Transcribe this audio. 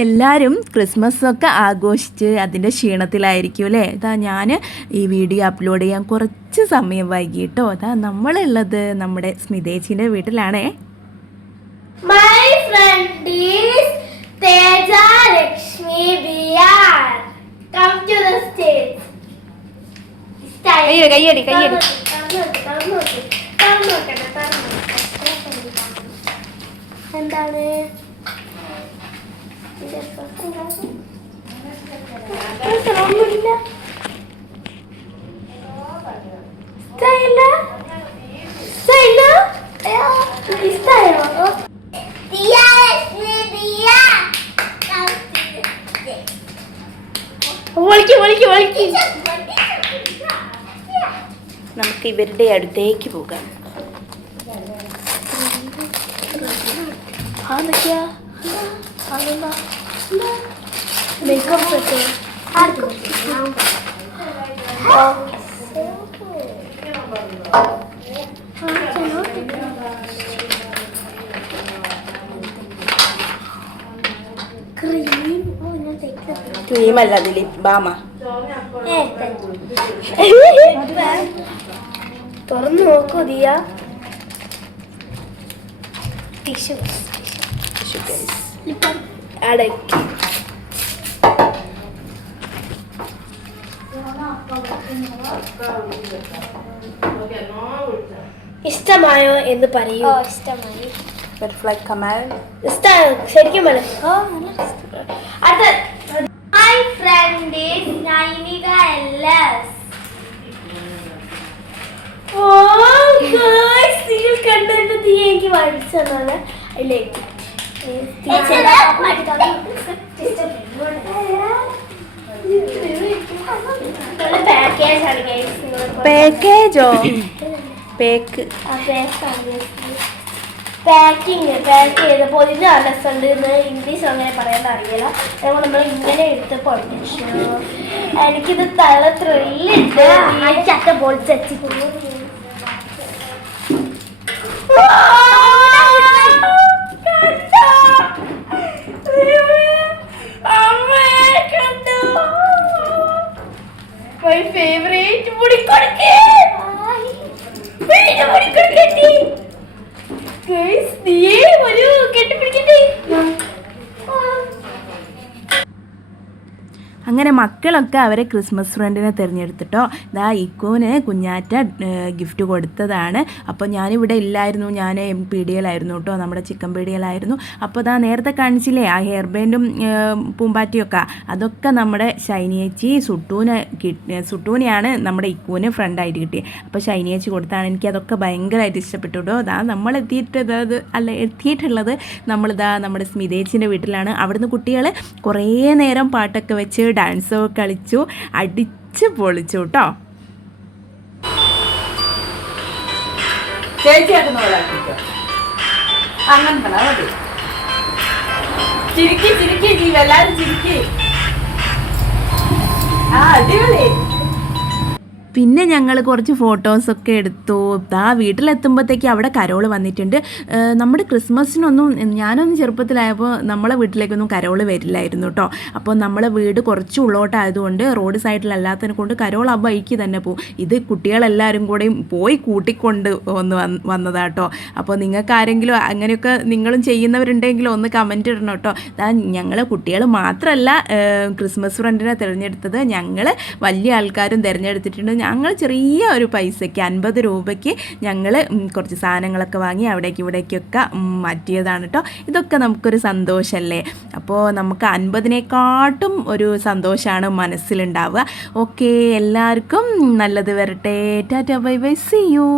എല്ലാവരും ക്രിസ്മസൊക്കെ ആഘോഷിച്ച് അതിൻ്റെ ക്ഷീണത്തിലായിരിക്കും അല്ലേ. ഇതാ ഞാൻ ഈ വീഡിയോ അപ്ലോഡ് ചെയ്യാൻ കുറച്ച് സമയം വൈകി കേട്ടോ. അതാ നമ്മളുള്ളത് നമ്മുടെ സ്മിതേച്ചിൻ്റെ വീട്ടിലാണേ. My friend is Teja Lakshmi BR. Come to the stage. കയ്യടി എന്താണ് നമുക്ക് ഇവരുടെ അടുത്തേക്ക് പോകാം. ക്രീമല്ല അത് ലിപ് ബാമ. തുറന്നു നോക്കൂ ദിയ. അടക്കി ഇഷ്ടമായോ എന്ന് പറയൂ. ഇഷ്ടമായി. ശരിക്കും My friend is Nainika LS. Oh guys, നിങ്ങൾ കണ്ടിട്ട് എനിക്ക് വായിച്ചതാണ്. പാക്കേജോ പാക്ക് പാക്കിങ് പാക്ക് ചെയ്തപ്പോൾ ഇതിന് രസമുണ്ട് എന്ന് ഇംഗ്ലീഷ് അങ്ങനെ പറയാൻ അറിയില്ല. അതുകൊണ്ട് നമ്മൾ ഇങ്ങനെ എടുത്ത് പഠിച്ചു. എനിക്കിത് തല ത്രില്ലുണ്ട്. ചക്ക പൊളിച്ച് My favorite മുടിക്കൊടുക്കേ. അങ്ങനെ മക്കളൊക്കെ അവരെ ക്രിസ്മസ് ഫ്രണ്ടിനെ തിരഞ്ഞെടുത്തിട്ടോ. ഇതാ ഇക്കോന് കുഞ്ഞാറ്റ ഗിഫ്റ്റ് കൊടുത്തതാണ്. അപ്പോൾ ഞാനിവിടെ ഇല്ലായിരുന്നു, ഞാൻ പീടികയിലായിരുന്നു കേട്ടോ, നമ്മുടെ ചിക്കൻ പീടികയിലായിരുന്നു. അപ്പോൾ ഇതാ നേരത്തെ കാണിച്ചില്ലേ ആ ഹെയർ ബാൻഡും പൂമ്പാറ്റിയൊക്കെ, അതൊക്കെ നമ്മുടെ ഷൈനിയേച്ചി സുട്ടൂനെയാണ് നമ്മുടെ ഇക്കോന് ഫ്രണ്ടായിട്ട് കിട്ടിയത്. അപ്പോൾ ഷൈനിയേച്ചി കൊടുത്താണ്. എനിക്കതൊക്കെ ഭയങ്കരമായിട്ട് ഇഷ്ടപ്പെട്ടു കേട്ടോ. ഇതാ നമ്മൾ എത്തിയിട്ടുള്ളത് നമ്മളിതാ നമ്മുടെ സ്മിതേച്ചിൻ്റെ വീട്ടിലാണ്. അവിടുന്ന് കുട്ടികൾ കുറേ നേരം പാട്ടൊക്കെ വെച്ച് ഡാൻസൊക്കെ കളിച്ചു, അടിച്ച് പൊളിച്ചു കേട്ടോ. പിന്നെ ഞങ്ങൾ കുറച്ച് ഫോട്ടോസൊക്കെ എടുത്തു. ആ വീട്ടിലെത്തുമ്പോഴത്തേക്ക് അവിടെ കരോള് വന്നിട്ടുണ്ട്. നമ്മുടെ ക്രിസ്മസിനൊന്നും ഞാനൊന്നും ചെറുപ്പത്തിലായപ്പോൾ നമ്മളെ വീട്ടിലേക്കൊന്നും കരോള് വരില്ലായിരുന്നു കേട്ടോ. അപ്പോൾ നമ്മളെ വീട് കുറച്ച് ഉള്ളോട്ടായതുകൊണ്ട് റോഡ് സൈഡിലല്ലാത്തതിനെ കൊണ്ട് കരോൾ ആ ബൈക്ക് തന്നെ പോകും. ഇത് കുട്ടികളെല്ലാവരും കൂടെയും പോയി കൂട്ടിക്കൊണ്ട് വന്നതാട്ടോ. അപ്പോൾ നിങ്ങൾക്ക് ആരെങ്കിലും അങ്ങനെയൊക്കെ നിങ്ങളും ചെയ്യുന്നവരുണ്ടെങ്കിലും ഒന്ന് കമൻറ്റ് ഇടണം കേട്ടോ. ഞങ്ങൾ കുട്ടികൾ മാത്രമല്ല ക്രിസ്മസ് ഫ്രണ്ടിനെ തിരഞ്ഞെടുത്തത്, ഞങ്ങൾ വലിയ ആൾക്കാരും തിരഞ്ഞെടുത്തിട്ടുണ്ട്. ഞങ്ങൾ ചെറിയ ഒരു പൈസയ്ക്ക് 50 രൂപയ്ക്ക് ഞങ്ങൾ കുറച്ച് സാധനങ്ങളൊക്കെ വാങ്ങി അവിടേക്ക് ഇവിടേക്കൊക്കെ മാറ്റിയതാണ് കേട്ടോ. ഇതൊക്കെ നമുക്കൊരു സന്തോഷമല്ലേ. അപ്പോൾ നമുക്ക് 50-നെക്കാട്ടും ഒരു സന്തോഷമാണ് മനസ്സിലുണ്ടാവുക. ഓക്കെ, എല്ലാവർക്കും നല്ലത് വരട്ടെ. Tata bye bye, see U.